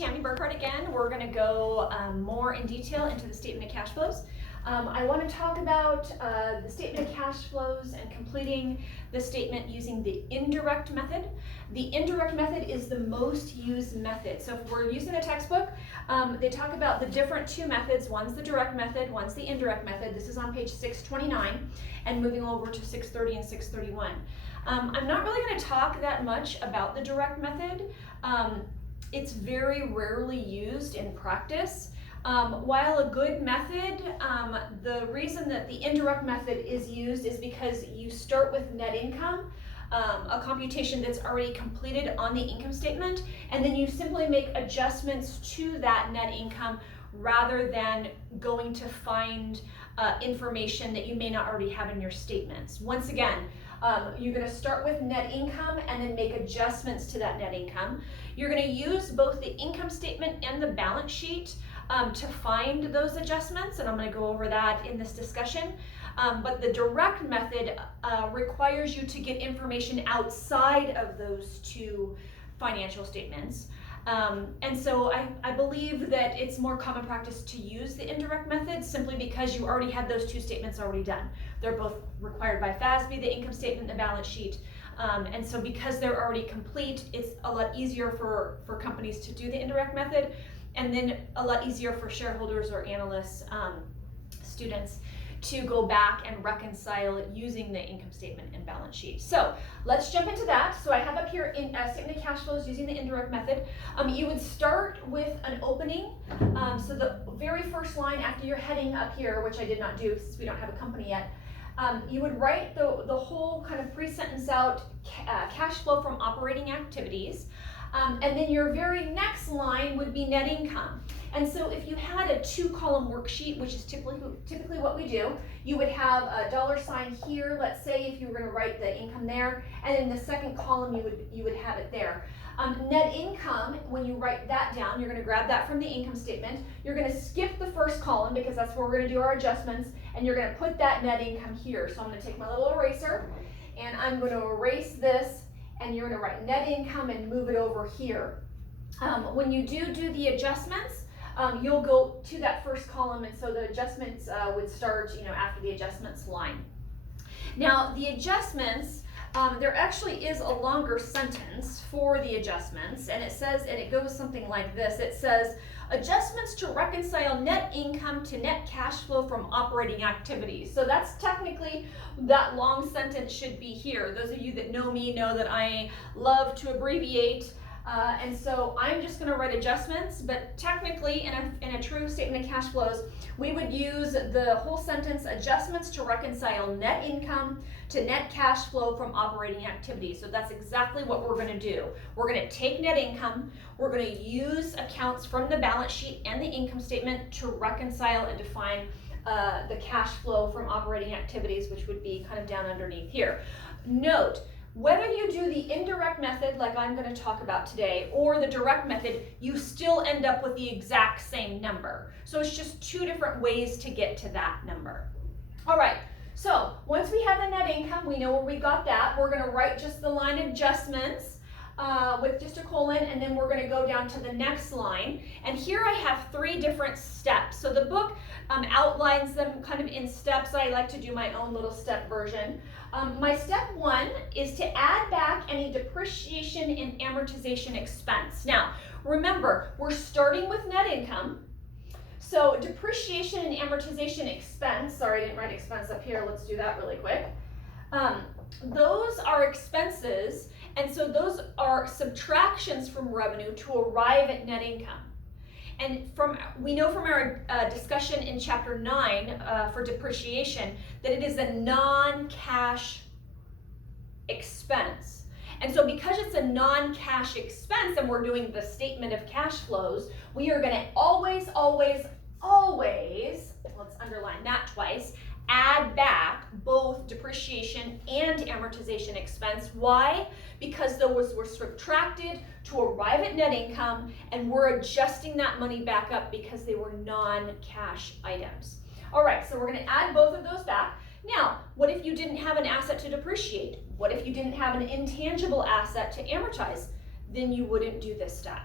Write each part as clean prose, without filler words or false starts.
Tammy Burkhardt again. We're going to go more in detail into the statement of cash flows. I want to talk about the statement of cash flows and completing the statement using the indirect method. The indirect method is the most used method. So if we're using a textbook, they talk about the different two methods. One's the direct method, one's the indirect method. This is on page 629 and moving over to 630 and 631. I'm not really going to talk that much about the direct method. It's very rarely used in practice. While a good method, the reason that the indirect method is used is because you start with net income, a computation that's already completed on the income statement, and then you simply make adjustments to that net income rather than going to find information that you may not already have in your statements. Once again, you're going to start with net income and then make adjustments to that net income. You're going to use both the income statement and the balance sheet to find those adjustments, and I'm going to go over that in this discussion. But the direct method requires you to get information outside of those two financial statements. And so I believe that it's more common practice to use the indirect method simply because you already had those two statements already done. They're both required by FASB, the income statement and the balance sheet. And so because they're already complete, it's a lot easier for companies to do the indirect method, and then a lot easier for shareholders or analysts, students, to go back and reconcile it using the income statement and balance sheet. So let's jump into that. So I have up here in statement of cash flows using the indirect method. You would start with an opening. So the very first line after your heading up here, which I did not do since we don't have a company yet, you would write the whole kind of pre-sentence out, cash flow from operating activities. And then your very next line would be net income. And so if you had a 2-column worksheet, which is typically what we do, you would have a $sign here, let's say, if you were going to write the income there, and in the second column you would have it there. Net income, when you write that down, you're going to grab that from the income statement. You're going to skip the first column because that's where we're going to do our adjustments, and you're going to put that net income here. So I'm going to take my little eraser, and I'm going to erase this, and you're going to write net income and move it over here. When you do the adjustments, you'll go to that first column, and so the adjustments would start, after the adjustments line. Now the adjustments, there actually is a longer sentence for the adjustments, and it goes something like this. It says, adjustments to reconcile net income to net cash flow from operating activities. So that's technically, that long sentence should be here. Those of you that know me know that I love to abbreviate. And so I'm just going to write adjustments, but technically in a true statement of cash flows, we would use the whole sentence, adjustments to reconcile net income to net cash flow from operating activities. So that's exactly what we're going to do. We're going to take net income, we're going to use accounts from the balance sheet and the income statement to reconcile and define the cash flow from operating activities, which would be kind of down underneath here. Note, whether you do the indirect method like I'm going to talk about today or the direct method, you still end up with the exact same number. So it's just two different ways to get to that number. All right, so once we have the net income, we know where we got that. We're going to write just the line adjustments with just a colon, and then we're going to go down to the next line. And here I have 3 different steps. So the book outlines them kind of in steps. I like to do my own little step version. My step 1 is to add back any depreciation and amortization expense. Now, remember, we're starting with net income. So depreciation and amortization expense, sorry, I didn't write expense up here. Let's do that really quick. Those are expenses, and so those are subtractions from revenue to arrive at net income. And we know from our discussion in chapter 9 for depreciation that it is a non-cash expense. And so because it's a non-cash expense and we're doing the statement of cash flows, we are going to always, let's underline that twice, add back both depreciation and amortization expense. Why? Because those were subtracted to arrive at net income, and we're adjusting that money back up because they were non-cash items. All right, so we're going to add both of those back. Now, what if you didn't have an asset to depreciate? What if you didn't have an intangible asset to amortize? Then you wouldn't do this step.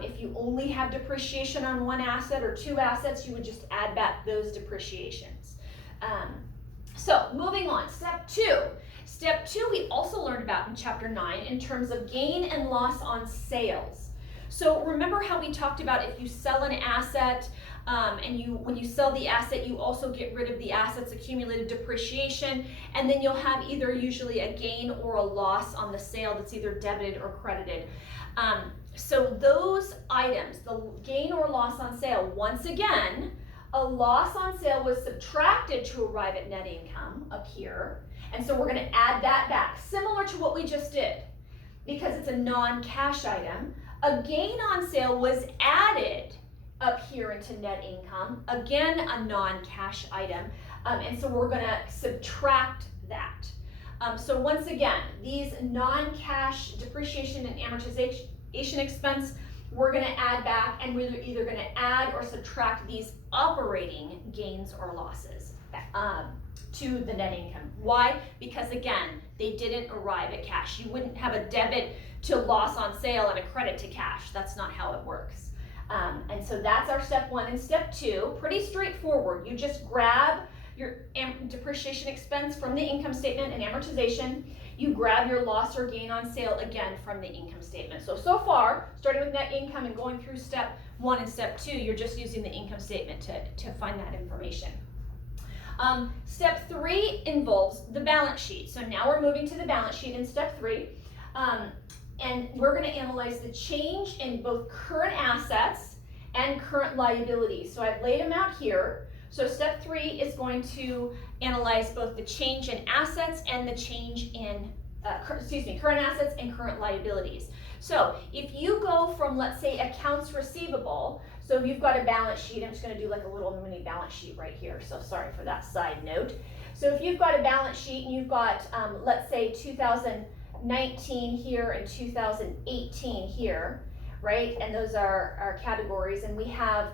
If you only have depreciation on one asset or two assets, you would just add back those depreciations. So moving on, step two. Step two we also learned about in chapter 9 in terms of gain and loss on sales. So remember how we talked about if you sell an asset and when you sell the asset, you also get rid of the asset's accumulated depreciation, and then you'll have either usually a gain or a loss on the sale that's either debited or credited. So those items, the gain or loss on sale, once again, a loss on sale was subtracted to arrive at net income up here. And so we're going to add that back, similar to what we just did, because it's a non-cash item. A gain on sale was added up here into net income, again a non-cash item, and so we're going to subtract that. So once again, these non-cash depreciation and amortization expense, we're going to add back, and we're either going to add or subtract these operating gains or losses to the net income. Why? Because again, they didn't arrive at cash. You wouldn't have a debit to loss on sale and a credit to cash. That's not how it works. And so that's our step one. And step two, pretty straightforward. You just grab your depreciation expense from the income statement and amortization. You grab your loss or gain on sale again from the income statement. So far, starting with net income and going through step one and step two, you're just using the income statement to find that information. Step three involves the balance sheet. So now we're moving to the balance sheet in step three. And we're going to analyze the change in both current assets and current liabilities. So I've laid them out here. So step three is going to analyze both the change in assets and the change in, current assets and current liabilities. So if you go from, let's say, accounts receivable, so if you've got a balance sheet, I'm just going to do like a little mini balance sheet right here. So sorry for that side note. So if you've got a balance sheet and you've got, let's say, 2019 here and 2018 here, right? And those are our categories, and we have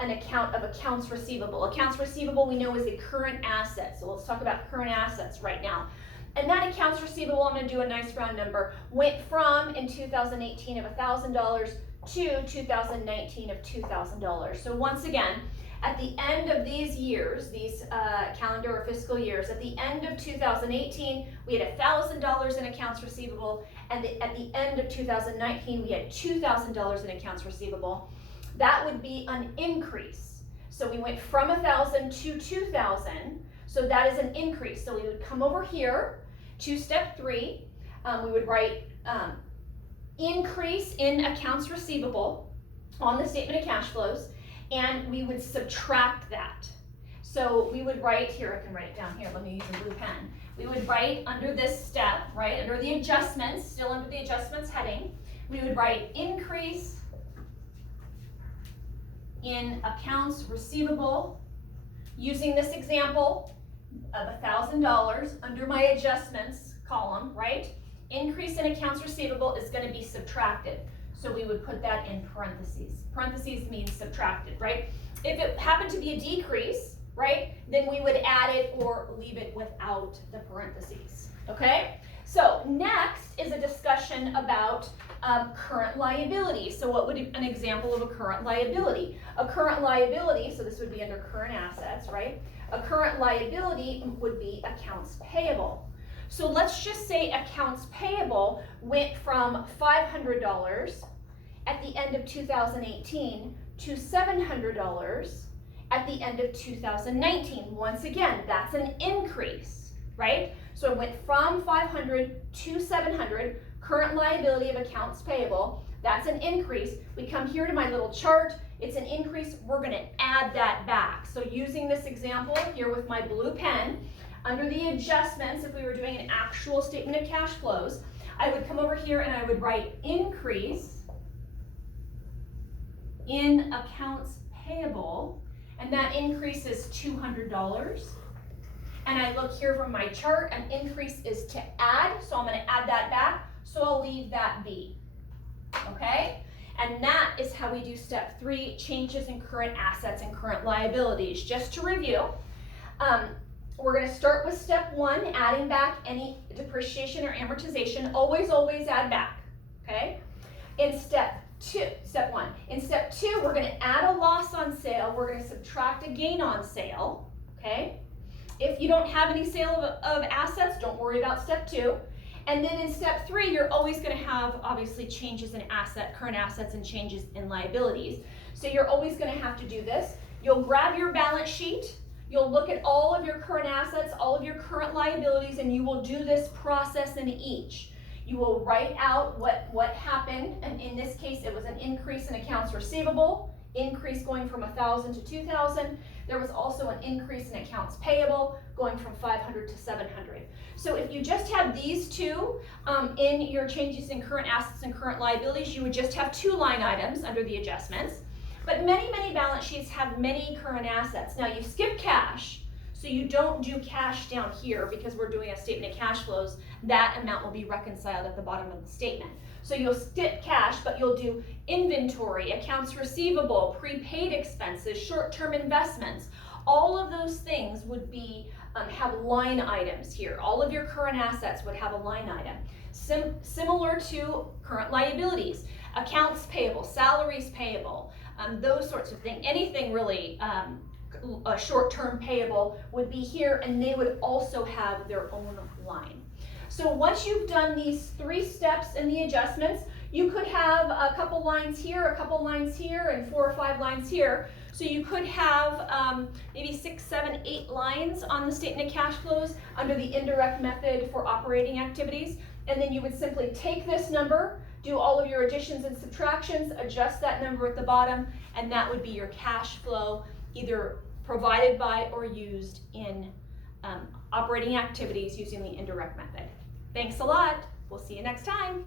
an account of accounts receivable. Accounts receivable we know is a current asset, so let's talk about current assets right now. And that accounts receivable, I'm going to do a nice round number, went from in 2018 of $1,000 to 2019 of $2,000. So once again, at the end of these years, these calendar or fiscal years, at the end of 2018, we had $1,000 in accounts receivable, and at the end of 2019, we had $2,000 in accounts receivable. That would be an increase. So we went from 1,000 to 2,000, so that is an increase. So we would come over here to step three, we would write increase in accounts receivable on the statement of cash flows, and we would subtract that. So we would write here, I can write it down here, let me use a blue pen. We would write under this step, right, under the adjustments, still under the adjustments heading, we would write increase in accounts receivable using this example of $1,000 under my adjustments column, right? Increase in accounts receivable is going to be subtracted. So we would put that in parentheses. Parentheses means subtracted, right? If it happened to be a decrease, right, then we would add it or leave it without the parentheses, okay? So next is a discussion about current liability. So what would an example of a current liability? A current liability, so this would be under current assets, right? A current liability would be accounts payable. So let's just say accounts payable went from $500 at the end of 2018 to $700 at the end of 2019. Once again, that's an increase, right? So it went from 500 to 700, current liability of accounts payable, that's an increase. We come here to my little chart, it's an increase, we're going to add that back. So using this example here with my blue pen, under the adjustments, if we were doing an actual statement of cash flows, I would come over here and I would write increase in accounts payable, and that increase is $200. And I look here from my chart, an increase is to add, so I'm going to add that back, so I'll leave that be, okay? And that is how we do step three, changes in current assets and current liabilities. Just to review, we're going to start with step one, adding back any depreciation or amortization. Always add back, okay? In step one. In step two, we're going to add a loss on sale. We're going to subtract a gain on sale. Okay? If you don't have any sale of assets, don't worry about step two. And then in step three, you're always going to have, obviously, changes in current assets and changes in liabilities. So you're always going to have to do this. You'll grab your balance sheet. You'll look at all of your current assets, all of your current liabilities, and you will do this process in each. You will write out what happened, and in this case, it was an increase in accounts receivable, increase going from 1,000 to 2,000. There was also an increase in accounts payable, going from 500 to 700. So if you just have these two in your changes in current assets and current liabilities, you would just have two line items under the adjustments. But many balance sheets have many current assets. Now you skip cash, so you don't do cash down here because we're doing a statement of cash flows. That amount will be reconciled at the bottom of the statement. So you'll skip cash, but you'll do inventory, accounts receivable, prepaid expenses, short-term investments. All of those things would be have line items here. All of your current assets would have a line item. Similar to current liabilities, accounts payable, salaries payable, those sorts of things. Anything really a short-term payable would be here, and they would also have their own line. So once you've done these three steps in the adjustments, you could have a couple lines here, a couple lines here, and 4 or 5 lines here. So you could have maybe 6, 7, 8 lines on the statement of cash flows under the indirect method for operating activities. And then you would simply take this number, do all of your additions and subtractions, adjust that number at the bottom, and that would be your cash flow, either provided by or used in operating activities using the indirect method. Thanks a lot. We'll see you next time.